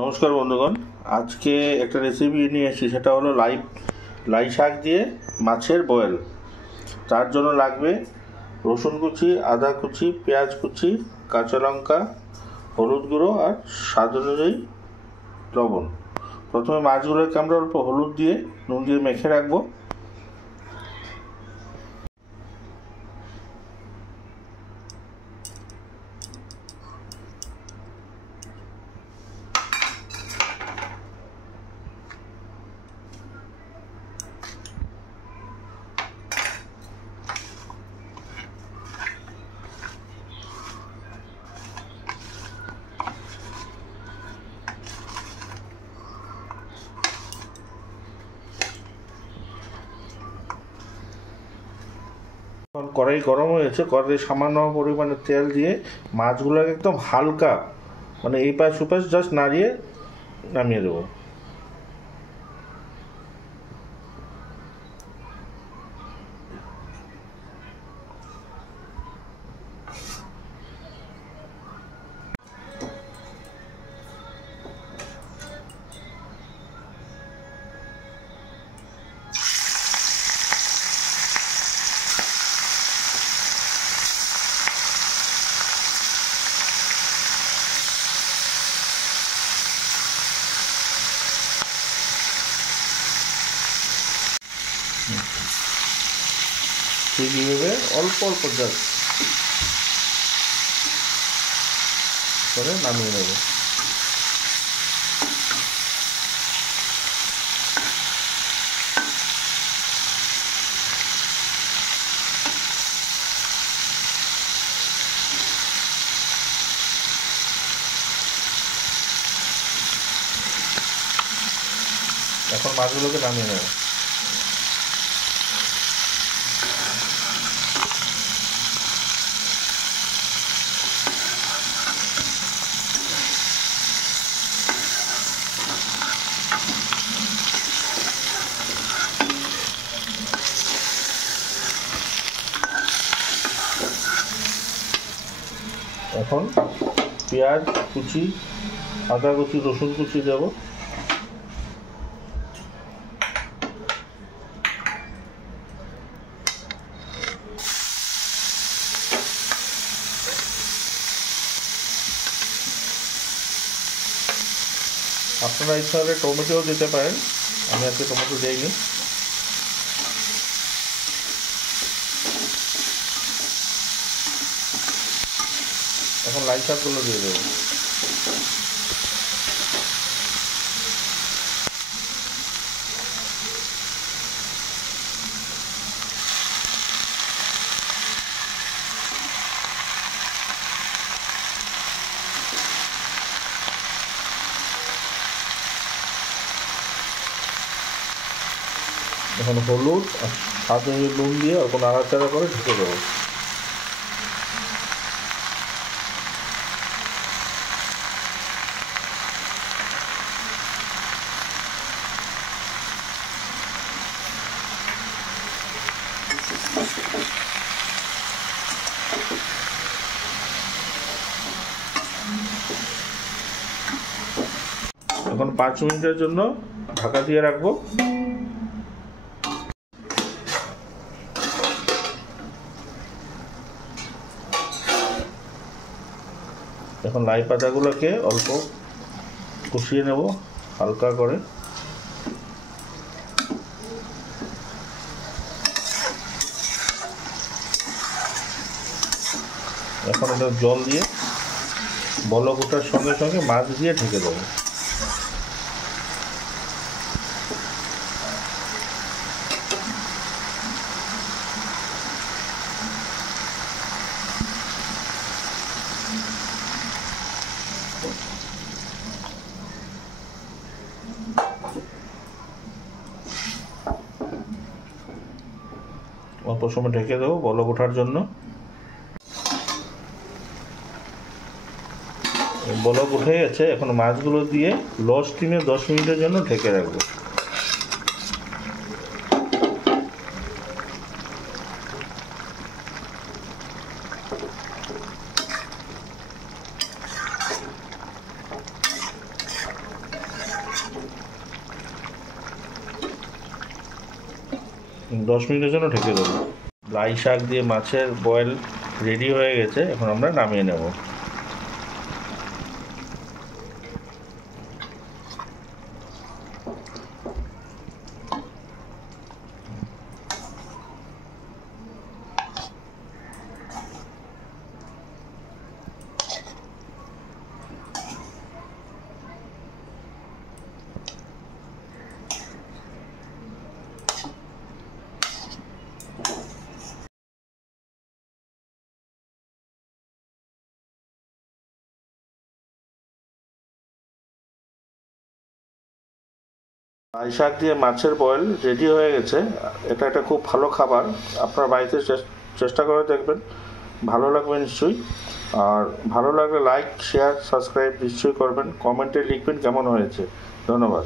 নমস্কার বন্ধুগণ, আজকে একটা রেসিপি নিয়ে এসেছি। সেটা হলো লাই শাক দিয়ে মাছের বয়েল। তার জন্য লাগবে রসুন কুচি, আদা কুচি, পেঁয়াজ কুচি, কাঁচা লঙ্কা, হলুদ গুঁড়ো আর স্বাদ অনুযায়ী লবণ। প্রথমে মাছগুলোকে আমরা অল্প হলুদ দিয়ে নুন দিয়ে মেখে রাখবো। কড়াই গরম হয়েছে, কড়াই সামান্য পরিমাণে তেল দিয়ে মাছগুলোকে একদম হালকা এই পাশ ওপাশ জাস্ট নাড়িয়ে নামিয়ে দেবো। এইভাবে অল্প অল্প জাস্ট করে নামিয়ে নেব। এখন মাছগুলোকে নামিয়ে নেব। এখন পেঁয়াজ কুচি, আদা কুচি, রসুন কুচি দেব। আপনারা ইচ্ছা হলে টমেটোও দিতে পারেন, আমি আজকে টমেটো দিইনি। এখন লাই শাকগুলো দিয়ে দেবো। এখন হলুদ আর স্বাদ অনুযায়ী নুন দিয়ে এখন নাড়াচাড়া করে ঢেকে দেবো। এখন 5 মিনিটের জন্য ঢাকা দিয়ে রাখবো। এখন লাই পাতাগুলোকে অল্প কষিয়ে নেব হালকা করে। এখন এটা জল দিয়ে বলক ওঠার সঙ্গে সঙ্গে মাছ দিয়ে ঢেকে দেবো। অল্প সময় ঢেকে দেবো বলক ওঠার জন্য। বলক উঠে গেছে, এখন মাছগুলো দিয়ে লো স্টিমে 10 মিনিটের জন্য ঢেকে রাখবো। 10 মিনিটের জন্য ঢেকে দেবো। লাই শাক দিয়ে মাছের বয়েল রেডি হয়ে গেছে, এখন আমরা নামিয়ে নেব। লাই শাক দিয়ে মাছের বয়েল রেডি হয়ে গেছে। এটা একটা খুব ভালো খাবার, আপনার বাড়িতে চেষ্টা করে দেখবেন, ভালো লাগবে নিশ্চয়ই। আর ভালো লাগলে লাইক শেয়ার সাবস্ক্রাইব নিশ্চয়ই করবেন, কমেন্টে লিখবেন কেমন হয়েছে। ধন্যবাদ।